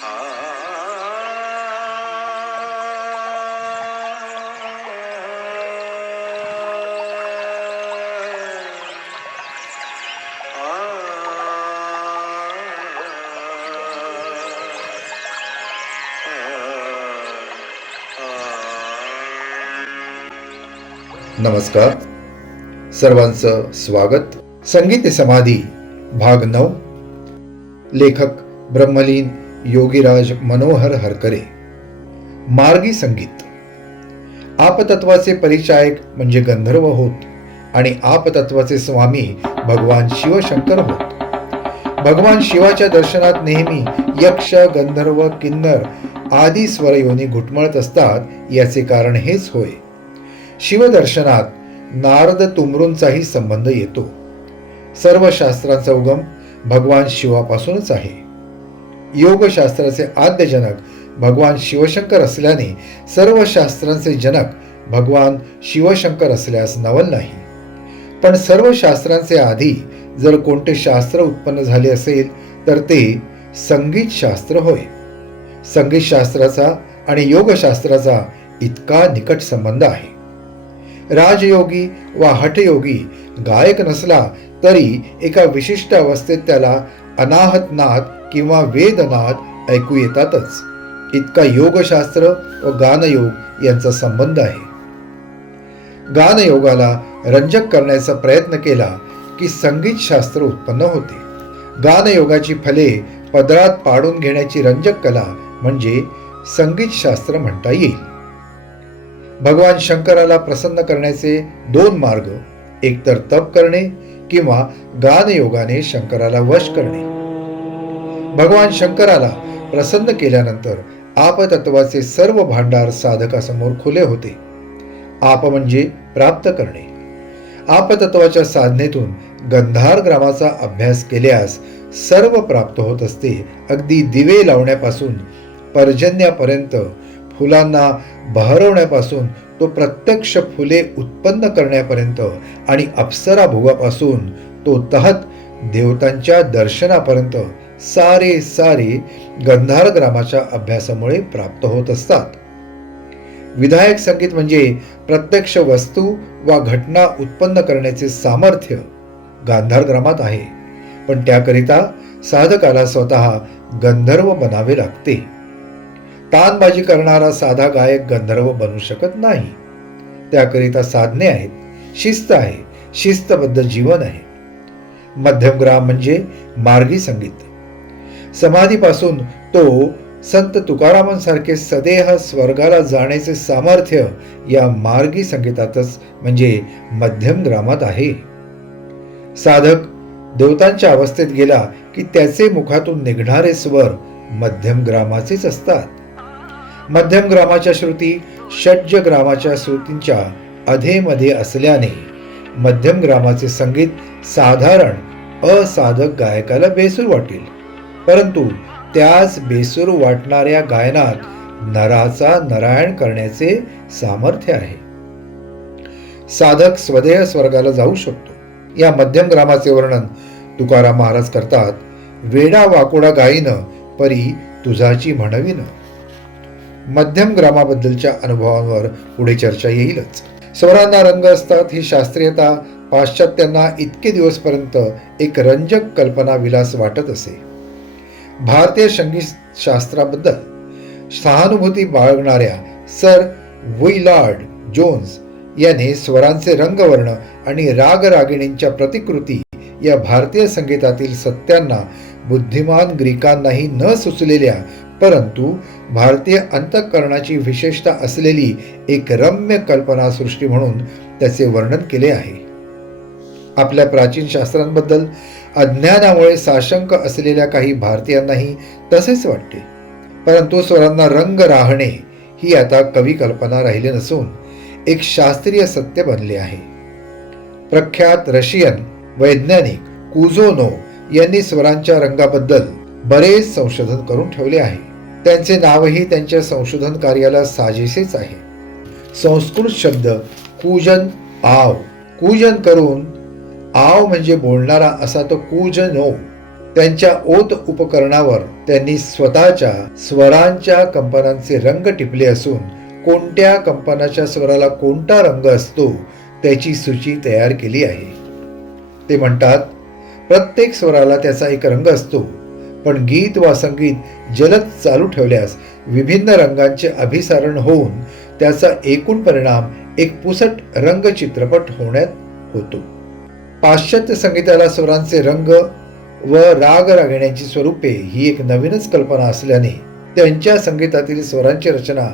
नमस्कार, सर्वांचं स्वागत. संगीत समाधी भाग 9. लेखक ब्रह्मलीन योगीराज मनोहर हरकरे. मार्गी संगीत. आपतत्वाचे परिचायक म्हणजे गंधर्व होत आणि आपतत्वाचे स्वामी भगवान शिवशंकर होत. भगवान शिवाच्या दर्शनात नेहमी यक्ष, गंधर्व, किन्नर आदी स्वरयोनी घुटमळत असतात. याचे कारण हेच होय. शिवदर्शनात नारद तुमरूंचाही संबंध येतो. सर्व शास्त्रांचा उगम भगवान शिवापासूनच आहे. योगशास्त्राचे आद्यजनक भगवान शिवशंकर असल्याने सर्व शास्त्रांचे जनक भगवान शिवशंकर असल्यास नवल नाही. पण सर्व शास्त्रांचे आधी जर कोणते शास्त्र उत्पन्न झाले असेल तर ते संगीत शास्त्र होय. संगीत शास्त्राचा आणि योगशास्त्राचा इतका निकट संबंध आहे. राजयोगी वा हठयोगी गायक नसला तरी एका विशिष्ट अवस्थेत त्याला अनाहत नाद किंवा वेदनाद ऐकू येतातच. इतका योगशास्त्र व गानयोग यांचा संबंध आहे. गानयोगाला रंजक करण्याचा प्रयत्न केला की संगीत शास्त्र उत्पन्न होते. गानयोगाची फले पदरात पाडून घेण्याची रंजक कला म्हणजे संगीत शास्त्र म्हणता येईल. भगवान शंकराला प्रसन्न करण्याचे 2 मार्ग, एकतर तप करणे किंवा गानयोगाने शंकराला वश करणे. भगवान शंकराला प्रसन्न केल्यानंतर आपतत्वाचे सर्व भांडार साधकासमोर खुले होते. आप म्हणजे प्राप्त करणे. आपतत्वाच्या साधनेतून गंधार ग्रामाचा अभ्यास केल्यास सर्व प्राप्त होत असते. अगदी दिवे लावण्यापासून पर्जन्यापर्यंत, फुलांना बहरवण्यापासून तो प्रत्यक्ष फुले उत्पन्न करण्यापर्यंत आणि अप्सरा भोगापासून तो तहत देवतांच्या दर्शनापर्यंत सारे गंधार ग्रामाच्या अभ्यासामुळे प्राप्त होत असतात. विधायक संगीत म्हणजे प्रत्यक्ष वस्तू वा घटना उत्पन्न करण्याचे सामर्थ्य गांधार ग्रामात आहे. पण त्याकरिता साधकाला स्वतः गंधर्व बनावे लागते. तानबाजी करणारा साधा गायक गंधर्व बनू शकत नाही. त्याकरिता साधने आहेत, शिस्त आहे, शिस्तबद्ध जीवन आहे. मध्यमग्राम म्हणजे मार्गी संगीत. समाधीपासून तो संत तुकारामांसारखे सदेह स्वर्गाला जाण्याचे सामर्थ्य या मार्गी संगीतातच म्हणजे मध्यम ग्रामात आहे. साधक देवतांच्या अवस्थेत गेला की त्याचे मुखातून निघणारे स्वर मध्यम ग्रामाचेच असतात. मध्यम ग्रामाच्या श्रुती षड्ज ग्रामाच्या श्रुतींच्या अधेमध्ये असल्याने मध्यम ग्रामाचे संगीत साधारण असाधक गायकाला बेसूर वाटेल. परंतु त्याच बेसूर वाटणाऱ्या गायनात नराचा नारायण करण्याचे सामर्थ्य आहे. साधक स्वदेह स्वर्गाला जाऊ शकतो. या मध्यम ग्रामाचे वर्णन तुकाराम महाराज करतात. वेडा वाकोडा गाईन परी तुझाची म्हणविन. मध्यम ग्रामाबद्दलच्या अनुभवांवर पुढे चर्चा येईलच. स्वरांना रंग असतात ही शास्त्रीयता पाश्चात्यांना इतके दिवसपर्यंत एक रंजक कल्पना विलास वाटत असे. भारतीय संगीत शास्त्राबद्दल सहानुभूती बाळगणाऱ्या सर वुईलार्ड जोन्स याने स्वरांचे रंगवर्ण आणि रागरागिणींच्या प्रतिकृती या भारतीय संगीतातील सत्यांना बुद्धिमान ग्रीकांनाही न सुचलेल्या परंतु भारतीय अंतःकरणाची विशेषता असलेली एक रम्य कल्पनासृष्टी म्हणून त्याचे वर्णन केले आहे. आपल्या प्राचीन शास्त्रांबद्दल अज्ञानामुळे साशंक असलेल्या काही भारतीयांनाही तसेच वाटते. परंतु स्वरांना रंग राहणे ही आता कवी कल्पना राहिली नसून एक शास्त्रीय सत्य बनले आहे. प्रख्यात रशियन वैज्ञानिक कुझोनो यांनी स्वरांच्या रंगाबद्दल बरेच संशोधन करून ठेवले आहे. त्यांचे नावही त्यांच्या संशोधन कार्याला साजेसेच आहे. संस्कृत शब्द कूजन आव, कूजन करून आव म्हणजे बोलणारा असा तो कूजनो. त्यांच्या ओत उपकरणावर त्यांनी स्वतःच्या स्वरांच्या कंपनांचे रंग टिपले असून कोणत्या कंपनाच्या स्वराला कोणता रंग असतो त्याची सूची तयार केली आहे. ते म्हणतात, प्रत्येक स्वराला त्याचा एक रंग असतो, पण गीत वा संगीत जलद चालू ठेवल्यास विभिन्न रंगांचे अभिसारण होऊन त्याचा एकूण परिणाम एक पुसट रंग चित्रपट होण्यात होतो. पाश्चात्य संगीताला स्वरांचे रंग व राग रागिण्यांची स्वरूपे ही एक नवीनच कल्पना असल्याने त्यांच्या संगीतातील स्वरांची रचना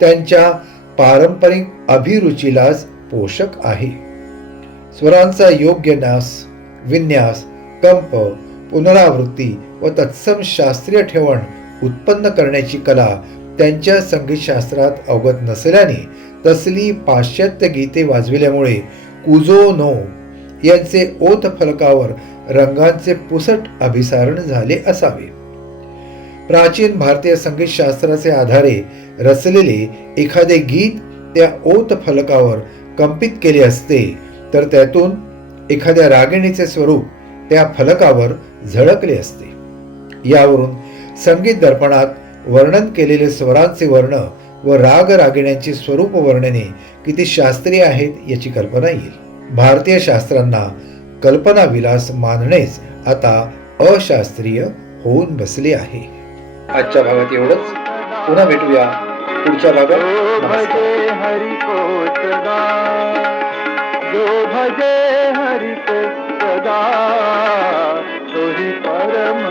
त्यांच्या पारंपरिक अभिरुचीलाच पोषक आहे. स्वरांचा योग्य विन्यास, कंप, पुनरावृत्ती व तत्सम शास्त्रीय ठेवण उत्पन्न करण्याची कला त्यांच्या संगीतशास्त्रात अवगत नसल्याने तसली पाश्चात्य गीते वाजविल्यामुळे कुझो यांचे ओत फलकावर रंगांचे पुसट अभिसारण झाले असावे. प्राचीन भारतीय संगीतशास्त्राचे आधारे रचलेले एखादे गीत त्या ओत फलकावर कंपित केले असते तर त्यातून एखाद्या रागिणीचे स्वरूप त्या फलकावर झळकले असते. यावरून संगीत दर्पणात वर्णन केलेले स्वरांचे वर्ण व राग रागिण्यांची स्वरूप वर्णने किती शास्त्रीय आहेत याची कल्पना येईल. भारतीय शास्त्रांना कल्पना विलास मानणेच आता अशास्त्रीय होऊन बसले आहे. आजच्या भागात एवढंच. पुन्हा भेटूया पुढच्या भागात. हरि को सदा, जो भजे हरि को सदा, तो ही परम